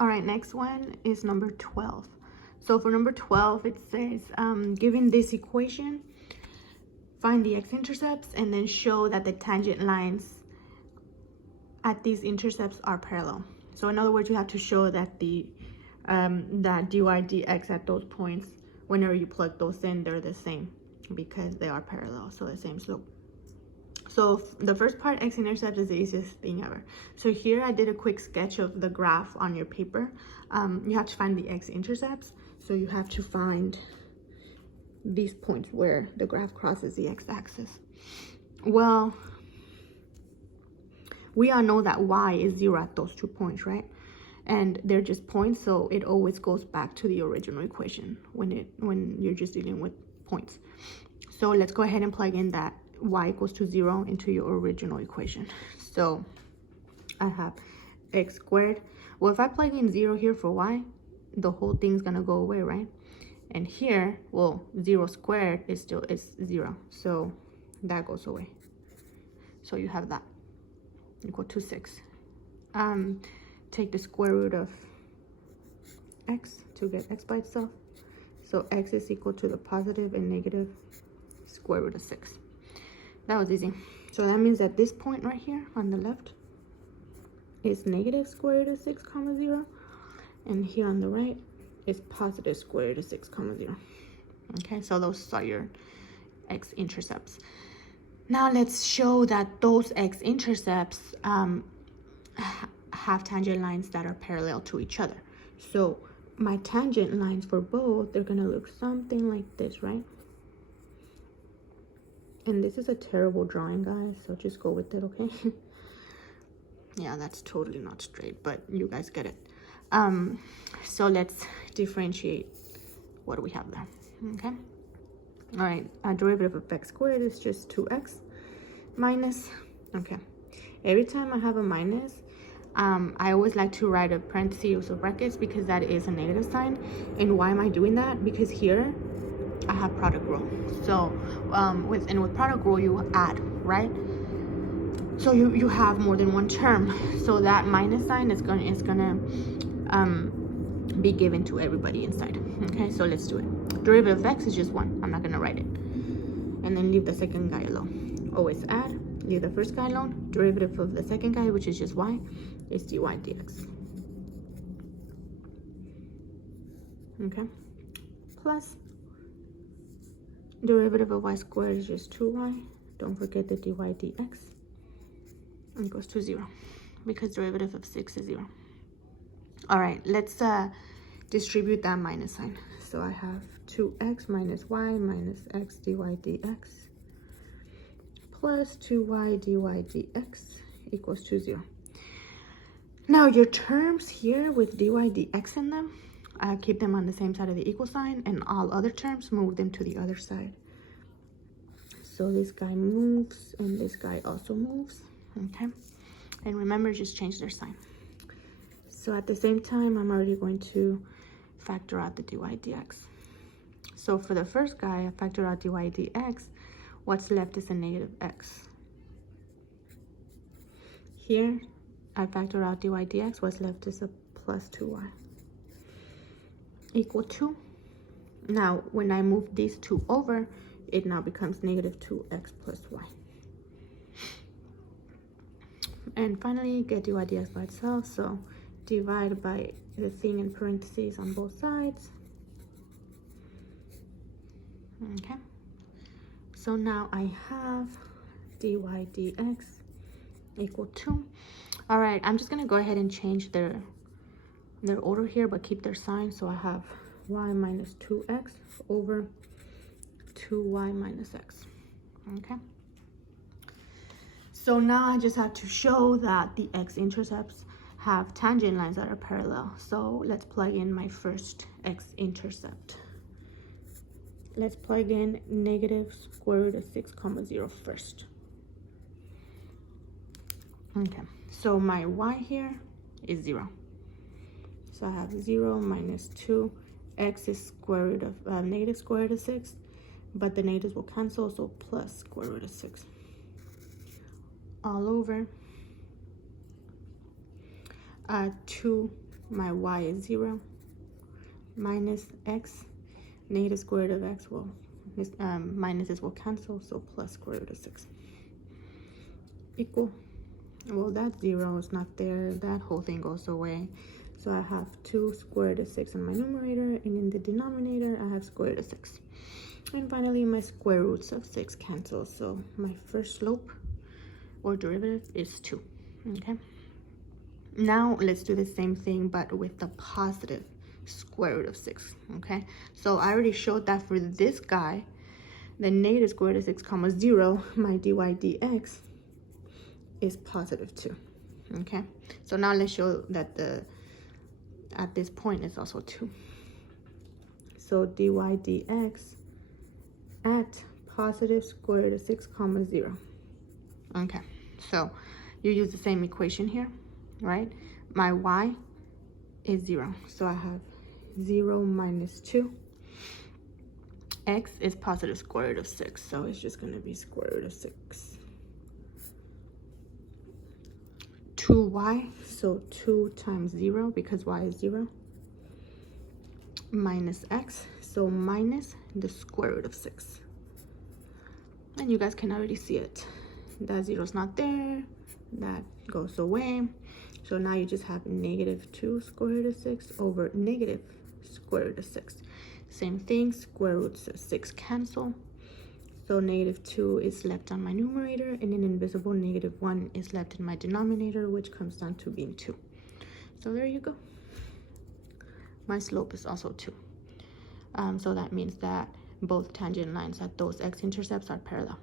All right, next one is number 12. So for number 12, it says, given this equation, find the x-intercepts and then show that the tangent lines at these intercepts are parallel. So in other words, you have to show that that dy dx at those points, whenever you plug those in, they're the same because they are parallel, so the same slope. So the first part, x-intercept, is the easiest thing ever. So here I did a quick sketch of the graph on your paper. You have to find the x-intercepts. So you have to find these points where the graph crosses the x-axis. Well, we all know that y is 0 at those 2 points, right? And they're just points, so it always goes back to the original equation when you're just dealing with points. So let's go ahead and plug in that y equals to 0 into your original equation. So I have x squared. Well, if I plug in 0 here for y, the whole thing's gonna go away, right? And here, well, 0 squared is 0, so that goes away. So you have that equal to 6. Take the square root of x to get x by itself. So x is equal to the positive and negative square root of 6. That was easy. So that means that this point right here on the left is negative square root of 6 comma 0, and here on the right is positive square root of 6 comma 0. Okay, so those are your x-intercepts. Now let's show that those x-intercepts have tangent lines that are parallel to each other. So my tangent lines for both, they're gonna look something like this, right? And this is a terrible drawing, guys, so just go with it, okay? Yeah, that's totally not straight, but you guys get it. So let's differentiate what do we have there, okay? All right, a derivative of x squared is just 2x minus, okay. Every time I have a minus, I always like to write a parentheses or brackets because that is a negative sign. And why am I doing that? Because here I have product rule. So with product rule you add, right? So you have more than one term. So that minus sign is gonna be given to everybody inside. Okay, so let's do it. Derivative of x is just 1. I'm not gonna write it. And then leave the second guy alone. Always add. Leave the first guy alone. Derivative of the second guy, which is just y, is dy dx. Okay. Plus derivative of y squared is just 2y. Don't forget the dy dx. Equals to 0 because derivative of 6 is 0. All right, let's distribute that minus sign. So I have 2x minus y minus x dy dx plus 2y dy dx equals to 0. Now your terms here with dy dx in them, keep them on the same side of the equal sign, and all other terms move them to the other side. So this guy moves and this guy also moves, okay? And remember, just change their sign. So at the same time, I'm already going to factor out the dy dx. So for the first guy, I factor out dy dx. What's left is a negative x. Here, I factor out dy dx. What's left is a plus 2y equal to. Now, when I move these two over, it now becomes negative 2x plus y. And finally, get dy dx by itself. So divide by the thing in parentheses on both sides. Okay. So now I have dy dx equal to. All right, I'm just gonna go ahead and change their order here, but keep their sign. So I have y minus 2x over 2y minus x. Okay. So now I just have to show that the x-intercepts have tangent lines that are parallel. So let's plug in my first x-intercept. Let's plug in negative square root of 6 comma 0 first. Okay, so my y here is 0. So I have 0 minus 2. X is square root of negative square root of 6, but the negatives will cancel, so plus square root of 6. All over 2 my y is 0, minus x, negative square root of x, well, this minuses will cancel, so plus square root of 6 equal, well, that 0 is not there, that whole thing goes away, so I have 2 square root of 6 in my numerator, and in the denominator I have square root of 6. And finally my square roots of 6 cancel, so my first slope or derivative is 2. Okay, now let's do the same thing but with the positive square root of 6. Okay, so I already showed that for this guy, the negative square root of 6 comma 0, my dy dx is positive 2. Okay, so now let's show that the at this point is also 2. So dy dx at positive square root of 6 comma 0. Okay, so you use the same equation here, right? My y is 0, so I have 0 minus 2. X is positive square root of 6, so it's just going to be square root of 6. 2y, so 2 times 0, because y is 0, minus x, so minus the square root of 6. And you guys can already see it. That 0 is not there, that goes away. So now you just have negative 2 square root of 6 over negative square root of 6. Same thing, square roots of 6 cancel. So negative 2 is left on my numerator, and an invisible negative 1 is left in my denominator, which comes down to being 2. So there you go. My slope is also 2. So that means that both tangent lines at those x-intercepts are parallel.